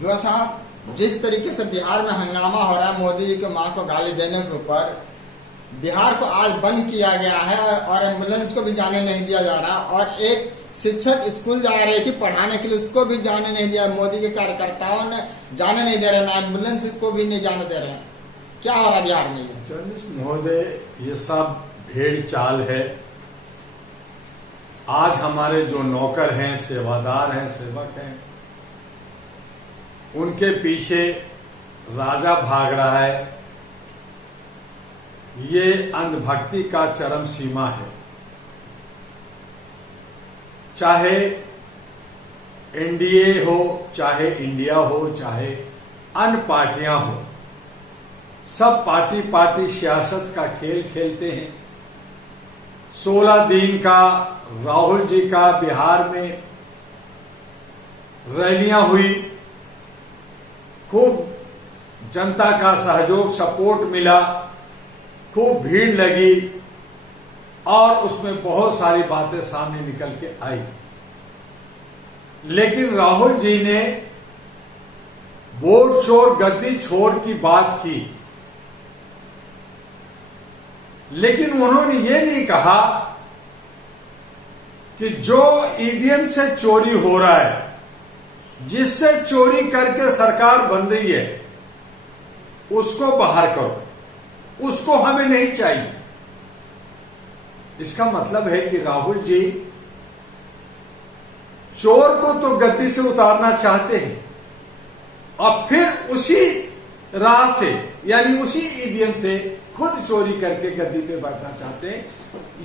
जो साहब जिस तरीके से बिहार में हंगामा हो रहा है मोदी जी के मां को गाली देने के ऊपर, बिहार को आज बंद किया गया है और एम्बुलेंस को भी जाने नहीं दिया जा रहा, और एक शिक्षक स्कूल जा रही थी पढ़ाने के लिए, उसको भी जाने नहीं दिया। मोदी के कार्यकर्ताओं ने जाने नहीं दे रहे, ना एम्बुलेंस को भी नहीं जाने दे रहे हैं। क्या हो रहा है बिहार में? ये महोदय, ये सब भेड़ चाल है। आज हमारे जो नौकर हैं, सेवादार हैं, सेवक हैं, उनके पीछे राजा भाग रहा है। ये अंधभक्ति का चरम सीमा है। चाहे एनडीए हो, चाहे इंडिया हो, चाहे अन्य पार्टियां हो, सब पार्टी सियासत का खेल खेलते हैं। 16 दिन का राहुल जी का बिहार में रैलियां हुई, खूब जनता का सहयोग सपोर्ट मिला, खूब भीड़ लगी और उसमें बहुत सारी बातें सामने निकल के आई। लेकिन राहुल जी ने वोट चोर गद्दी छोड़ की बात की, लेकिन उन्होंने ये नहीं कहा कि जो ईवीएम से चोरी हो रहा है, जिससे चोरी करके सरकार बन रही है, उसको बाहर करो, उसको हमें नहीं चाहिए। इसका मतलब है कि राहुल जी चोर को तो गद्दी से उतारना चाहते हैं और फिर उसी राह से, यानी उसी ईवीएम से खुद चोरी करके गद्दी पे बैठना चाहते हैं।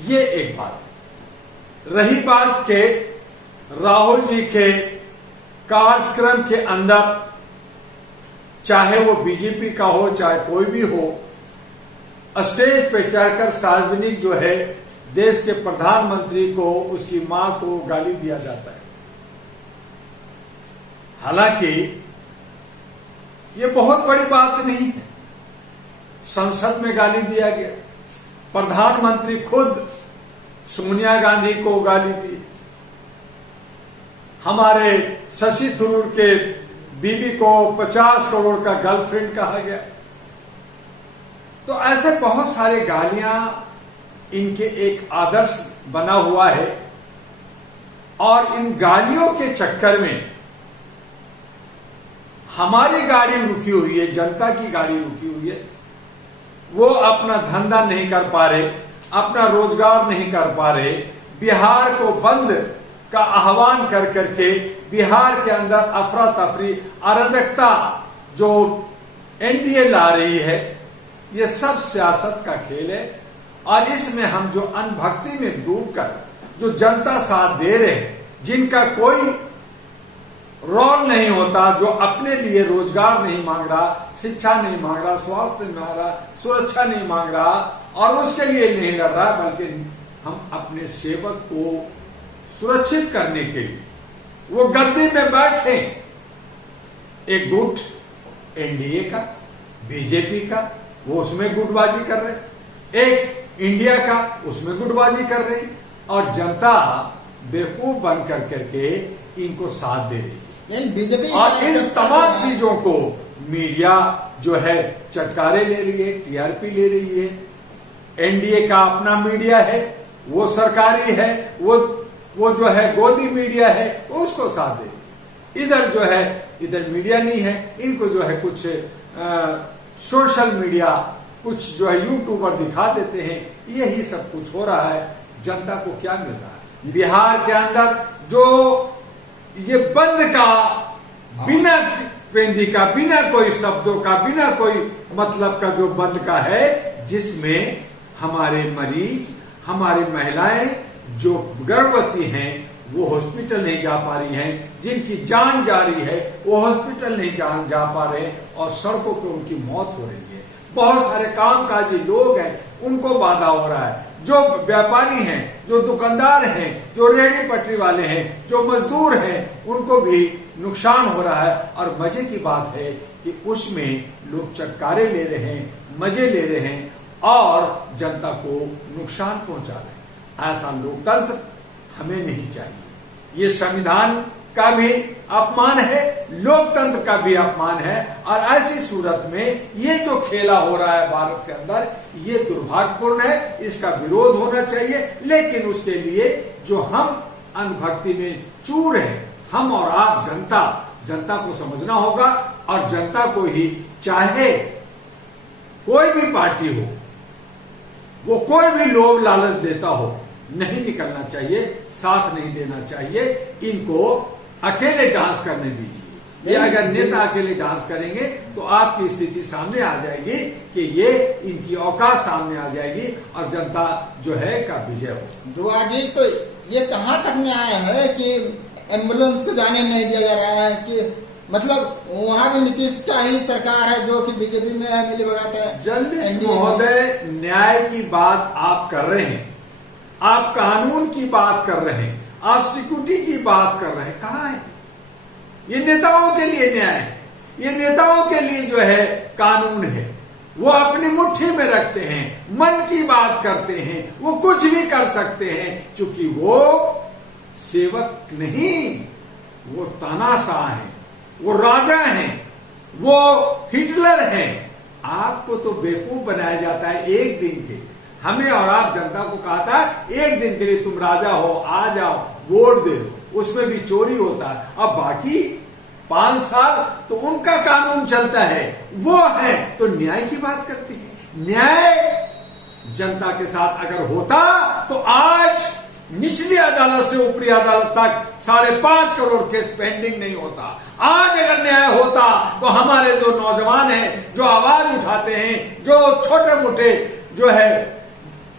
ये एक बात है। रही बात के राहुल जी के कार्यक्रम के अंदर, चाहे वो बीजेपी का हो, चाहे कोई भी हो, स्टेज पे चढ़कर सार्वजनिक जो है देश के प्रधानमंत्री को, उसकी मां को गाली दिया जाता है। हालांकि ये बहुत बड़ी बात नहीं है। संसद में गाली दिया गया, प्रधानमंत्री खुद सोनिया गांधी को गाली दी, हमारे शशि थरूर के बीबी को 50 करोड़ का गर्लफ्रेंड कहा गया। तो ऐसे बहुत सारे गालियां इनके एक आदर्श बना हुआ है, और इन गालियों के चक्कर में हमारी गाड़ी रुकी हुई है, जनता की गाड़ी रुकी हुई है। वो अपना धंधा नहीं कर पा रहे, अपना रोजगार नहीं कर पा रहे। बिहार को बंद का आह्वान कर करके बिहार के अंदर अफरा तफरी, अराजकता जो एनडीए ला रही है, ये सब सियासत का खेल है। और इसमें हम जो अनभक्ति में डूबकर जो जनता साथ दे रहे हैं, जिनका कोई रोल नहीं होता, जो अपने लिए रोजगार नहीं मांग रहा, शिक्षा नहीं मांग रहा, स्वास्थ्य नहीं मांग रहा, सुरक्षा नहीं मांग रहा, और उसके लिए नहीं लड़ रहा, बल्कि हम अपने सेवक को सुरक्षित करने के लिए वो गद्दी में बैठे। एक गुट एनडीए का, बीजेपी का, वो उसमें गुटबाजी कर रहे, एक इंडिया का, उसमें गुटबाजी कर रहे, और जनता बेवकूफ बन कर करके इनको साथ दे रही है। बीजेपी और इन तमाम चीजों को मीडिया जो है चटकारे ले रही है, टीआरपी ले रही है। एनडीए का अपना मीडिया है, वो सरकारी है, वो जो है गोदी मीडिया है, उसको साथ दे रही है। इधर जो है, इधर मीडिया नहीं है, इनको जो है कुछ सोशल मीडिया, कुछ जो है यूट्यूबर दिखा देते हैं। यही सब कुछ हो रहा है। जनता को क्या मिल रहा है बिहार के अंदर? जो ये बंद का, बिना पेंदी का, बिना कोई शब्दों का, बिना कोई मतलब का जो बंद का है, जिसमें हमारे मरीज, हमारी महिलाएं जो गर्भवती हैं वो हॉस्पिटल नहीं जा पा रही हैं, जिनकी जान जा रही है वो हॉस्पिटल नहीं जा पा रहे, और सड़कों पे उनकी मौत हो रही है। बहुत सारे कामकाजी लोग हैं, उनको बाधा हो रहा है। जो व्यापारी हैं, जो दुकानदार हैं, जो रेहड़ी पटरी वाले हैं, जो मजदूर हैं, उनको भी नुकसान हो रहा है। और मजे की बात है कि उसमें लोग चटकारे ले रहे हैं, मजे ले रहे हैं और जनता को नुकसान पहुंचा रहे हैं। ऐसा लोकतंत्र हमें नहीं चाहिए। ये संविधान का भी अपमान है, लोकतंत्र का भी अपमान है। और ऐसी सूरत में ये जो खेला हो रहा है भारत के अंदर, ये दुर्भाग्यपूर्ण है, इसका विरोध होना चाहिए। लेकिन उसके लिए जो हम अंधभक्ति में चूर हैं, हम और आप जनता को समझना होगा। और जनता को ही, चाहे कोई भी पार्टी हो, वो कोई भी लोभ लालच देता हो, नहीं निकलना चाहिए, साथ नहीं देना चाहिए। इनको अकेले डांस करने दीजिए। ये अगर नेता अकेले डांस करेंगे तो आपकी स्थिति सामने आ जाएगी कि ये इनकी औकात सामने आ जाएगी और जनता जो है का विजय हो। दुआ जी, तो ये कहाँ तक न्याय है कि एम्बुलेंस को जाने नहीं दिया जा रहा है? कि मतलब वहाँ भी नीतीश का ही सरकार है जो कि बीजेपी में है, मिली भगत है। जर्नलिस्ट महोदय, न्याय की बात आप कर रहे हैं, आप कानून की बात कर रहे हैं, आप सिक्योरिटी की बात कर रहे हैं, कहाँ है? ये नेताओं के लिए न्याय है, ये नेताओं के लिए जो है कानून है। वो अपनी मुट्ठी में रखते हैं, मन की बात करते हैं, वो कुछ भी कर सकते हैं, क्योंकि वो सेवक नहीं, वो तानाशाह हैं, वो राजा हैं, वो हिटलर हैं। आपको तो बेवकूफ बनाया जाता है एक दिन के लिए। हमें और आप जनता को कहा था एक दिन के लिए तुम राजा हो, आ जाओ, वोट दे दो, उसमें भी चोरी होता है। अब बाकी 5 साल तो उनका कानून चलता है, वो है तो न्याय की बात करते हैं। न्याय जनता के साथ अगर होता तो आज निचली अदालत से ऊपरी अदालत तक 5.5 करोड़ केस पेंडिंग नहीं होता। आज अगर न्याय होता तो हमारे जो नौजवान हैं, जो आवाज उठाते हैं, जो छोटे मोटे जो है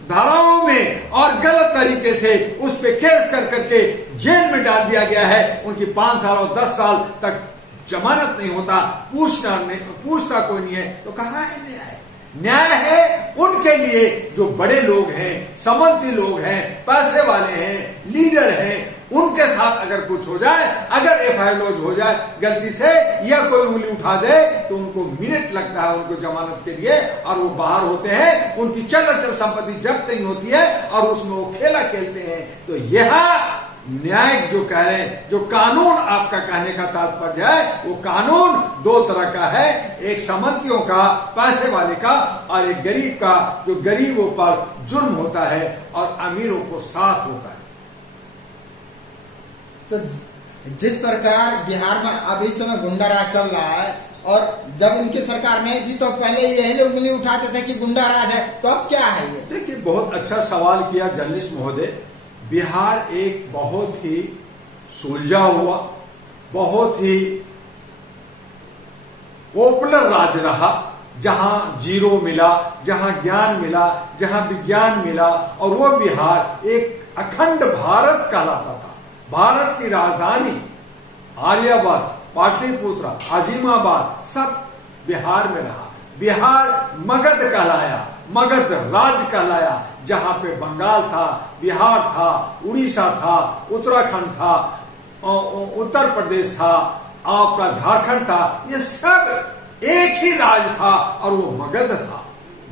धाराओं में और गलत तरीके से उस पे केस कर करके जेल में डाल दिया गया है, उनकी 5 साल और 10 साल तक जमानत नहीं होता, पूछता कोई नहीं है, तो कहाँ है न्याय? न्याय है उनके लिए जो बड़े लोग हैं, समझती लोग हैं, पैसे वाले हैं, लीडर हैं। उनके साथ अगर कुछ हो जाए, अगर एफआईआर लॉन्च हो जाए गलती से या कोई उंगली उठा दे, तो उनको मिनट लगता है उनको जमानत के लिए और वो बाहर होते हैं, उनकी चल अचल संपत्ति जब्त नहीं होती है और उसमें वो खेला खेलते हैं। तो यह न्याय जो कह रहे हैं, जो कानून आपका कहने का तात्पर्य है, वो कानून 2 तरह का है, एक समंतियों का, पैसे वाले का, और एक गरीब का, जो गरीबों पर जुर्म होता है और अमीरों को साथ होता है। तो जिस प्रकार बिहार में अभी समय गुंडा राज चल रहा है, और जब इनकी सरकार नहीं थी तो पहले यही लोग उंगली उठाते थे कि गुंडा राज है, तो अब क्या है ये? देखिए, बहुत अच्छा सवाल किया जर्नलिस्ट महोदय। बिहार एक बहुत ही सुलझा हुआ, बहुत ही पॉपुलर राज्य रहा, जहां जीरो मिला, जहां ज्ञान मिला, जहां विज्ञान मिला, और वो बिहार एक अखंड भारत कहलाता था। भारत की राजधानी आर्यावर्त, पाटलिपुत्र, आजिमाबाद सब बिहार में रहा। बिहार मगध कहलाया, मगध राज्य कहलाया, जहां पे बंगाल था, बिहार था, उड़ीसा था, उत्तराखंड था, उत्तर प्रदेश था, आपका झारखंड था, ये सब एक ही राज्य था और वो मगध था।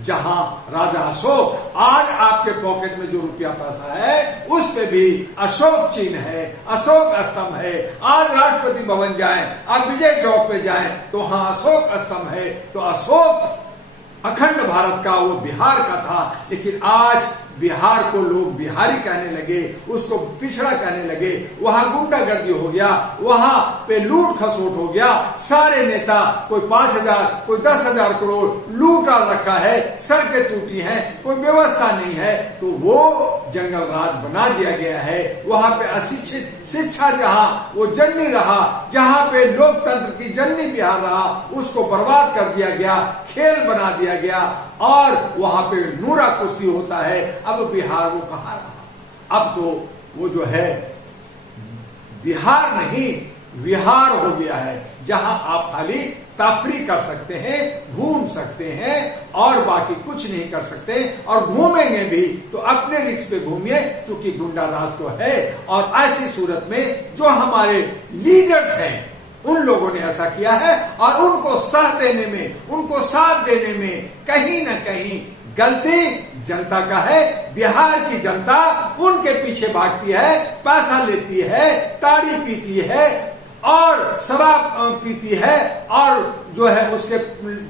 जहां राजा अशोक, आज आपके पॉकेट में जो रुपया पैसा है उस पे भी अशोक चिन्ह है, अशोक स्तंभ है। आज राष्ट्रपति भवन जाएं, आप विजय चौक पे जाएं तो वहां अशोक स्तंभ है। तो अशोक अखंड भारत का, वो बिहार का था। लेकिन आज बिहार को लोग बिहारी कहने लगे, उसको पिछड़ा कहने लगे, वहां गुंडागर्दी हो गया, वहां पे लूट खसोट हो गया। सारे नेता, कोई 5,000, कोई 10,000 करोड़ लूट आ रखा है, सड़कें टूटी हैं, कोई व्यवस्था नहीं है, तो वो जंगल राज बना दिया गया है। वहां पे अशिक्षित शिक्षा जहां वो जननी रहा, जहां पे लोकतंत्र की जननी बिहार रहा, उसको बर्बाद कर दिया गया, खेल बना दिया गया, और वहां पे नूरा कुश्ती होता है। अब बिहार वो कहाँ रहा? अब तो वो जो है बिहार नहीं, विहार हो गया है, जहां आप खाली तफरी कर सकते हैं, घूम सकते हैं, और बाकी कुछ नहीं कर सकते। और घूमेंगे भी तो अपने रिस्क पे घूमिए, क्योंकि गुंडा राज तो है। और ऐसी सूरत में जो हमारे लीडर्स हैं, उन लोगों ने ऐसा किया है, और उनको साथ देने में, उनको साथ देने में कहीं ना कहीं गलती जनता का है। बिहार की जनता उनके पीछे भागती है, पैसा लेती है, ताड़ी पीती है और शराब पीती है और जो है उसके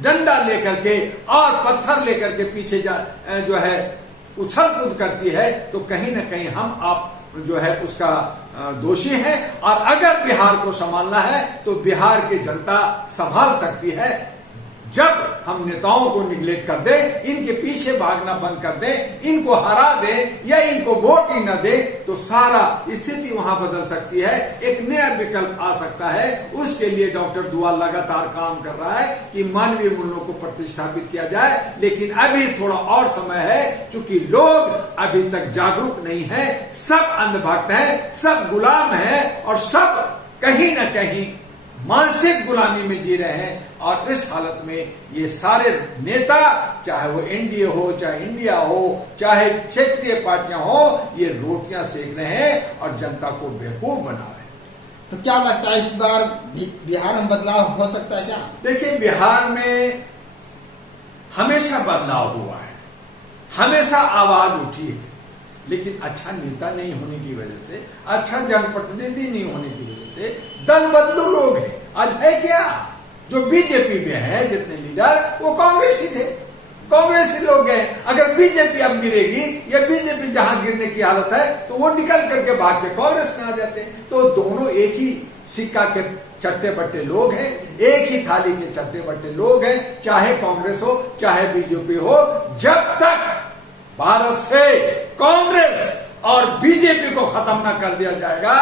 डंडा लेकर के और पत्थर लेकर के पीछे जो है उछल कूद करती है। तो कहीं ना कहीं हम आप जो है उसका दोषी हैं। और अगर बिहार को संभालना है तो बिहार की जनता संभाल सकती है। जब हम नेताओं को निगलेक्ट कर दें, इनके पीछे भागना बंद कर दें, इनको हरा दें या इनको वोट ही न दें, तो सारा स्थिति वहां बदल सकती है। एक नया विकल्प आ सकता है। उसके लिए डॉक्टर दुआ लगातार काम कर रहा है कि मानवीय मूल्यों को प्रतिष्ठापित किया जाए। लेकिन अभी थोड़ा और समय है, क्योंकि लोग अभी तक जागरूक नहीं है, सब अंधभक्त हैं, सब गुलाम हैं और सब कहीं न कहीं मानसिक गुलामी में जी रहे हैं। और इस हालत में ये सारे नेता, चाहे वो एनडीए हो, चाहे इंडिया हो, चाहे क्षेत्रीय पार्टियां हो, ये रोटियां सेक रहे हैं और जनता को बेवकूफ बना रहे हैं। तो क्या लगता है इस बार बिहार में बदलाव हो सकता है क्या? देखिए, बिहार में हमेशा बदलाव हुआ है, हमेशा आवाज उठी है, लेकिन अच्छा नेता नहीं होने की वजह से, अच्छा जनप्रतिनिधि नहीं होने की वजह से दल बदलू लोग हैं। आज है क्या, जो बीजेपी में है जितने लीडर वो कांग्रेसी थे, कांग्रेसी लोग हैं। अगर बीजेपी अब गिरेगी या बीजेपी जहां गिरने की हालत है तो वो निकल करके भाग के कांग्रेस में आ जाते हैं। तो दोनों एक ही सिक्का के चट्टे बट्टे लोग हैं, एक ही थाली के चट्टे बट्टे लोग हैं, चाहे कांग्रेस हो चाहे बीजेपी हो। जब तक भारत से कांग्रेस और बीजेपी को खत्म ना कर दिया जाएगा,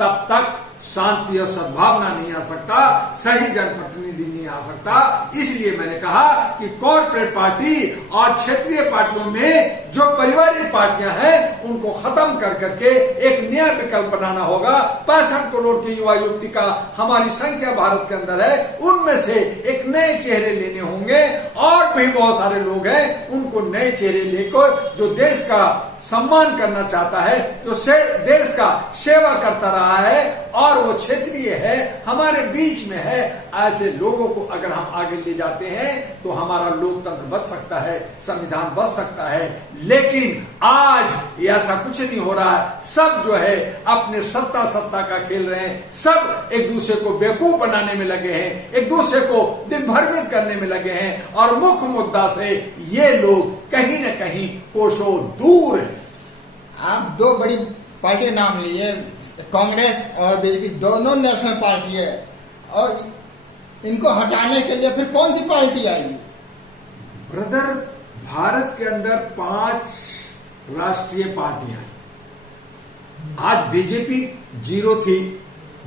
तब तक शांति और सद्भावना नहीं आ सकता, सही जनप्रतिनिधि नहीं आ सकता। इसलिए मैंने कहा कि कॉर्पोरेट पार्टी और क्षेत्रीय पार्टियों में जो पारिवारिक पार्टियां हैं उनको खत्म कर करके एक नया विकल्प बनाना होगा। 65 करोड़ की युवा युवती का हमारी संख्या भारत के अंदर है, उनमें से एक नए चेहरे लेने होंगे। और भी बहुत सारे लोग हैं, उनको नए चेहरे लेकर जो देश का सम्मान करना चाहता है, जो देश का सेवा करता रहा है और वो क्षेत्रीय है, हमारे बीच में है, ऐसे लोगों को अगर हम आगे ले जाते हैं तो हमारा लोकतंत्र बच सकता है, संविधान बच सकता है। लेकिन आज ऐसा कुछ नहीं हो रहा है। सब जो है अपने सत्ता का खेल रहे हैं, सब एक दूसरे को बेवकूफ बनाने में लगे हैं, एक दूसरे को दिग्भ्रमित करने में लगे हैं। और मुख्य मुद्दा से ये लोग कहीं न कहीं कोसों दूर है। आप दो बड़ी पार्टी नाम लिए, कांग्रेस और बीजेपी, दोनों नेशनल पार्टी है, और इनको हटाने के लिए फिर कौन सी पार्टी आएगी? ब्रदर, भारत के अंदर 5 राष्ट्रीय पार्टियां, आज बीजेपी 0 थी,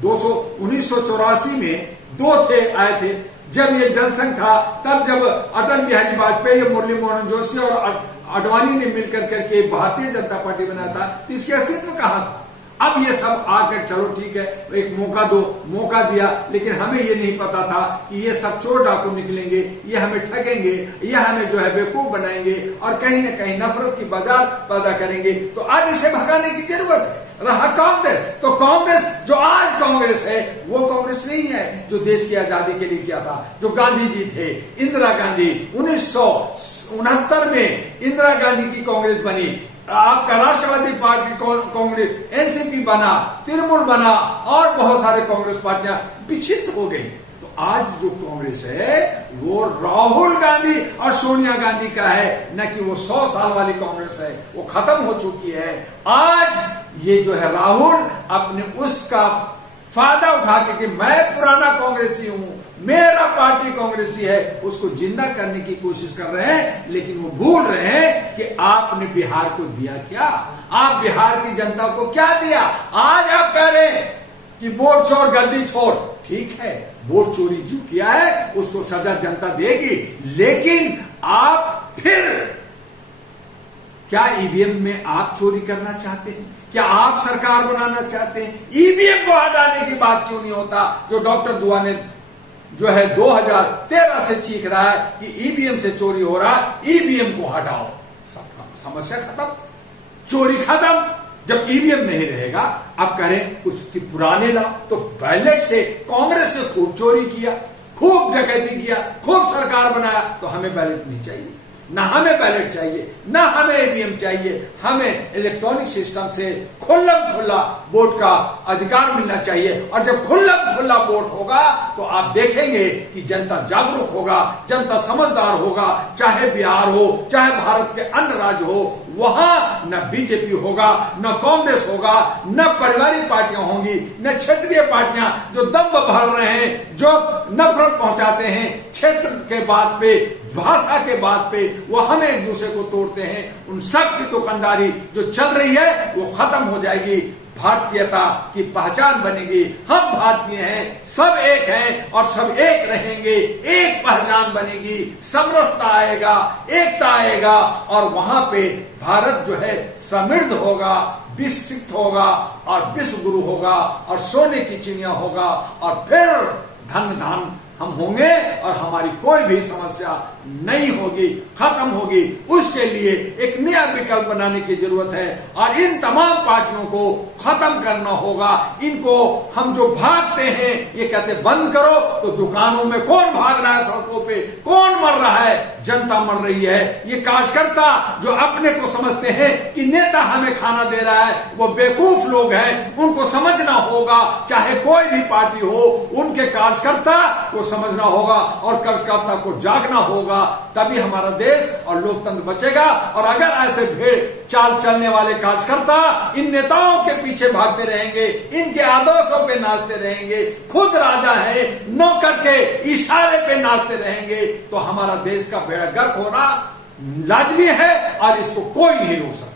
1984 में 2 थे, आए थे जब ये जनसंघ था, तब जब अटल बिहारी वाजपेयी, मुरली मनोहर जोशी और अडवाणी ने मिलकर करके भारतीय जनता पार्टी बनाया था, तो इसके अस्तित्व कहां था? अब ये सब आकर चलो ठीक है, एक मौका दो, मौका दिया, लेकिन हमें ये नहीं पता था कि ये सब चोर डाकू निकलेंगे, ये हमें ठगेंगे, ये हमें जो है बेवकूफ बनाएंगे और कहीं ना कहीं नफरत की बाजार पैदा करेंगे। तो आज इसे भगाने की जरूरत है। रहा कांग्रेस, तो कांग्रेस जो आज कांग्रेस है वो कांग्रेस नहीं है जो देश की आजादी के लिए किया था, जो गांधी जी थे, इंदिरा गांधी 1969 में इंदिरा गांधी की कांग्रेस बनी, आपका राष्ट्रवादी पार्टी कांग्रेस, एनसीपी बना, तृणमूल बना और बहुत सारे कांग्रेस पार्टियां विच्छिन्न हो गई। तो आज जो कांग्रेस है वो राहुल गांधी और सोनिया गांधी का है, न कि वो 100 साल वाली कांग्रेस है, वो खत्म हो चुकी है। आज ये जो है राहुल अपने उसका फायदा उठा के कि मैं पुराना कांग्रेसी हूं, मेरा पार्टी कांग्रेसी है, उसको जिंदा करने की कोशिश कर रहे हैं। लेकिन वो भूल रहे हैं कि आपने बिहार को दिया क्या, आप बिहार की जनता को क्या दिया। आज आप कह रहे हैं कि वोट चोर गद्दी छोड़, ठीक है, वोट चोरी जो किया है उसको सजा जनता देगी, लेकिन आप फिर क्या ईवीएम में आप चोरी करना चाहते हैं? क्या आप सरकार बनाना चाहते हैं? ईवीएम को हटाने की बात क्यों नहीं होता, जो डॉक्टर दुआ ने जो है 2013 से चीख रहा है कि ईवीएम से चोरी हो रहा है, ईवीएम को हटाओ, सबका समस्या खत्म, चोरी खत्म। जब ईवीएम नहीं रहेगा, आप करें कुछ कि पुराने लाओ, तो बैलेट से कांग्रेस ने खूब चोरी किया, खूब डकैती किया, खूब सरकार बनाया, तो हमें बैलेट नहीं चाहिए। ना हमें बैलेट चाहिए, ना हमें ईवीएम चाहिए, हमें इलेक्ट्रॉनिक सिस्टम से खुल्लम खुल्ला वोट का अधिकार मिलना चाहिए। और जब खुल्लम खुल्ला वोट होगा तो आप देखेंगे कि जनता जागरूक होगा, जनता समझदार होगा। चाहे बिहार हो, चाहे भारत के अन्य राज्य हो, वहां न बीजेपी होगा, न कांग्रेस होगा, न पारिवारिक पार्टियां होंगी, न क्षेत्रीय पार्टियां जो दम्भ भर रहे हैं, जो नफरत पहुंचाते हैं क्षेत्र के बात पे, भाषा के बात पे, वो हमें एक दूसरे को तोड़ते हैं। उन सब की दुकानदारी जो चल रही है वो खत्म हो जाएगी। भारतीयता की पहचान बनेगी। हम भारतीय हैं, सब एक हैं और सब एक रहेंगे। एक पहचान बनेगी, समरसता आएगा, एकता आएगा और वहां पे भारत जो है समृद्ध होगा, विकसित होगा और विश्व गुरु होगा और सोने की चिड़िया होगा और फिर धन धान हम होंगे और हमारी कोई भी समस्या नहीं होगी, खत्म होगी। उसके लिए एक नया विकल्प बनाने की जरूरत है और इन तमाम पार्टियों को खत्म करना होगा। इनको हम जो भागते हैं, ये कहते बंद करो, तो दुकानों में कौन भाग रहा है, सड़कों पे कौन मर रहा है? जनता मर रही है। ये कार्यकर्ता जो अपने को समझते हैं कि नेता हमें खाना दे रहा है, वो बेवकूफ लोग हैं। उनको समझना होगा, चाहे कोई भी पार्टी हो, उनके कार्यकर्ता को समझना होगा और कार्यकर्ता को जागना होगा, तभी हमारा देश और लोकतंत्र बचेगा। और अगर ऐसे भेड़ चाल चलने वाले कार्यकर्ता इन नेताओं के पीछे भागते रहेंगे, इनके आदर्शों पे नाचते रहेंगे, खुद राजा है, नौकर के इशारे पे नाचते रहेंगे, तो हमारा देश का बेड़ा गर्क होना लाजमी है और इसको कोई नहीं रोक सकता।